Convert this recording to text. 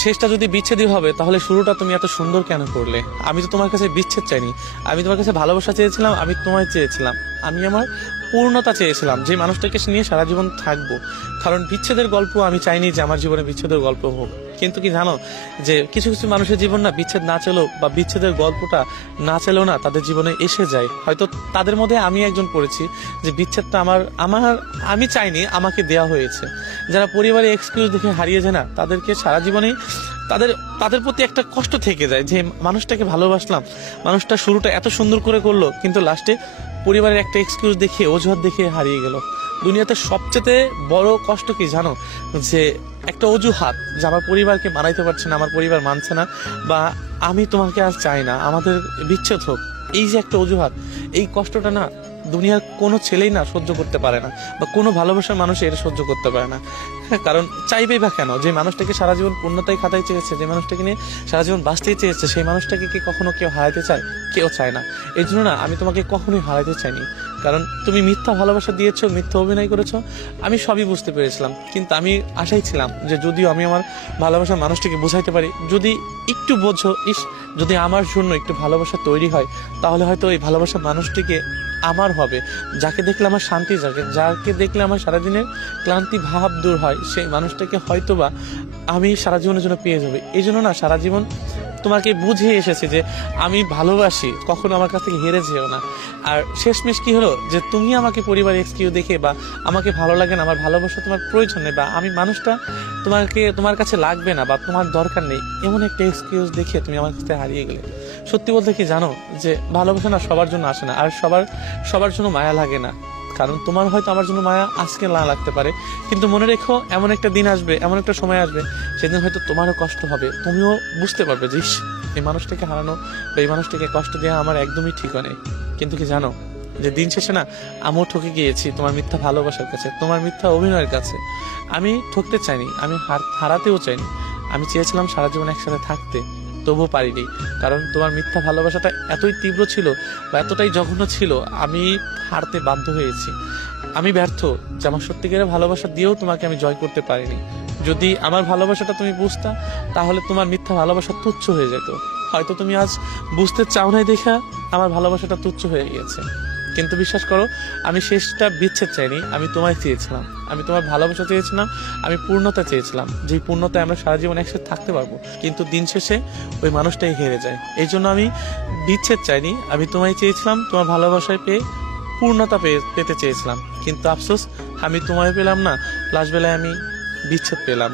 শেষটা যদি বিচ্ছেদই হবে তাহলে শুরুটা তুমি এত সুন্দর কেন করলে? আমি তো তোমার কাছে বিচ্ছেদ চাইনি, আমি তোমার কাছে ভালোবাসা চেয়েছিলাম, আমি তোমায় চেয়েছিলাম, আমি আমার পূর্ণতা চেয়েছিলাম, যে মানুষটাকে নিয়ে সারা জীবন থাকবো। কারণ বিচ্ছেদের গল্প আমি চাইনি যে আমার জীবনে বিচ্ছেদের গল্প হোক। কিন্তু কি জানো, যে কিছু কিছু মানুষের জীবন না বিচ্ছেদ না চলেও বা বিচ্ছেদের গল্পটা না চলেও না তাদের জীবনে এসে যায়। হয়তো তাদের মধ্যে আমি একজন পড়েছি যে বিচ্ছেদটা আমার আমার আমি চাইনি, আমাকে দেয়া হয়েছে। যারা পরিবারে এক্সকিউজ দেখে হারিয়ে যায় না, তাদেরকে সারা জীবনেই তাদের তাদের প্রতি একটা কষ্ট থেকে যায় যে মানুষটাকে ভালোবাসলাম, মানুষটা শুরুটা এত সুন্দর করে করলো, কিন্তু লাস্টে পরিবারের একটা এক্সকিউজ দেখে, অজুহাত দেখে হারিয়ে গেল। দুনিয়াতে সবচেয়ে বড় কষ্ট কি জানো, যে একটা অজুহাত, যে আমার পরিবারকে মানাইতে পারছে না, আমার পরিবার মানছে না, বা আমি তোমাকে আর চাই না, আমাদের বিচ্ছেদ হোক, এই যে একটা অজুহাত, এই কষ্টটা না দুনিয়ার কোনো ছেলেই না সহ্য করতে পারে না, বা কোনো ভালোবাসার মানুষ এটা সহ্য করতে পারে না। কারণ চাইবেই বা কেন? যে মানুষটাকে সারা জীবন পূর্ণতায় খাতায় চেয়েছে, যে মানুষটাকে নিয়ে সারা জীবন বাঁচতেই চেয়েছে, সেই মানুষটাকে কি কখনো কেউ হারাইতে চায়? কেউ চায় না। এই জন্য না আমি তোমাকে কখনোই হারাইতে চাইনি। কারণ তুমি মিথ্যা ভালোবাসা দিয়েছো, মিথ্যা অভিনয় করেছো, আমি সবই বুঝতে পেরেছিলাম। কিন্তু আমি আশাই ছিলাম যে যদিও আমি আমার ভালোবাসার মানুষটাকে বোঝাইতে পারি, যদি একটু বোঝো, যদি আমার জন্য একটু ভালোবাসা তৈরি হয়, তাহলে হয়তো ওই ভালোবাসার মানুষটিকে আমার হবে, যাকে দেখলে আমার শান্তি জাগে, যাকে দেখলে আমার সারাদিনের ক্লান্তি ভাব দূর হয়, সেই মানুষটাকে হয়তোবা আমি সারা জীবনের জন্য পেয়ে যাবো। এই জন্য না সারা জীবন তোমাকে বুঝিয়ে এসেছি যে আমি ভালোবাসি, কখনো আমার কাছ থেকে হেরে যেও না। আর শেষমেশ কি হলো, যে তুমি আমাকে পরিবার এক্সকিউ দেখে, বা আমাকে ভালো লাগে না, আমার ভালোবাসা তোমার প্রয়োজন নেই, বা আমি মানুষটা তোমার কাছে লাগবে না, বা তোমার দরকার নেই, এমন একটা এক্সকিউজ দেখে তুমি আমার কাছে হারিয়ে গেলে। সত্যি বলতে কি জানো, যে ভালোবাসা না সবার জন্য আসে না, আর সবার জন্য মায়া লাগে না। কারণ তোমার হয়তো আমার জন্য মায়া আজকে না লাগতে পারে, কিন্তু মনে রেখো এমন একটা দিন আসবে, এমন একটা সময় আসবে, সেদিন হয়তো তোমারও কষ্ট হবে, তুমিও বুঝতে পারবে যে এই মানুষটাকে হারানো বা এই মানুষটাকে কষ্ট দেওয়া আমার একদমই ঠিক নেই। কিন্তু কি জানো, যে দিন শেষে না আমিও ঠকে গিয়েছি তোমার মিথ্যা ভালোবাসার কাছে, তোমার মিথ্যা অভিনয়ের কাছে। আমি ঠকতে চাইনি, আমি হারাতেও চাইনি, আমি চেয়েছিলাম সারা জীবন একসাথে থাকতে, তবুও পারিনি। কারণ তোমার মিথ্যা ভালোবাসাটা এতই তীব্র ছিল বা এতটাই জঘন্য ছিল, আমি হারতে বাধ্য হয়েছি। আমি ব্যর্থ যে আমার সত্যিকারের ভালোবাসা দিয়েও তোমাকে আমি জয় করতে পারিনি। যদি আমার ভালোবাসাটা তুমি বুঝতা, তাহলে তোমার মিথ্যা ভালোবাসা তুচ্ছ হয়ে যেত। হয়তো তুমি আজ বুঝতে চাও নাই দেখা আমার ভালোবাসাটা তুচ্ছ হয়ে গিয়েছে। কিন্তু বিশ্বাস করো, আমি শেষটা বিচ্ছেদ চাইনি, আমি তোমায় চেয়েছিলাম, আমি তোমার ভালোবাসা চেয়েছিলাম, আমি পূর্ণতা চেয়েছিলাম, যেই পূর্ণতায় আমরা সারা জীবন একসাথে থাকতে পারবো। কিন্তু দিন শেষে ওই মানুষটাই হেরে যায়। এই জন্য আমি বিচ্ছেদ চাইনি, আমি তোমায় চেয়েছিলাম, তোমার ভালোবাসায় পেয়ে পূর্ণতা পেতে চেয়েছিলাম। কিন্তু আফসোস, আমি তোমায় পেলাম না, লাস্ট বেলায় আমি বিচ্ছেদ পেলাম।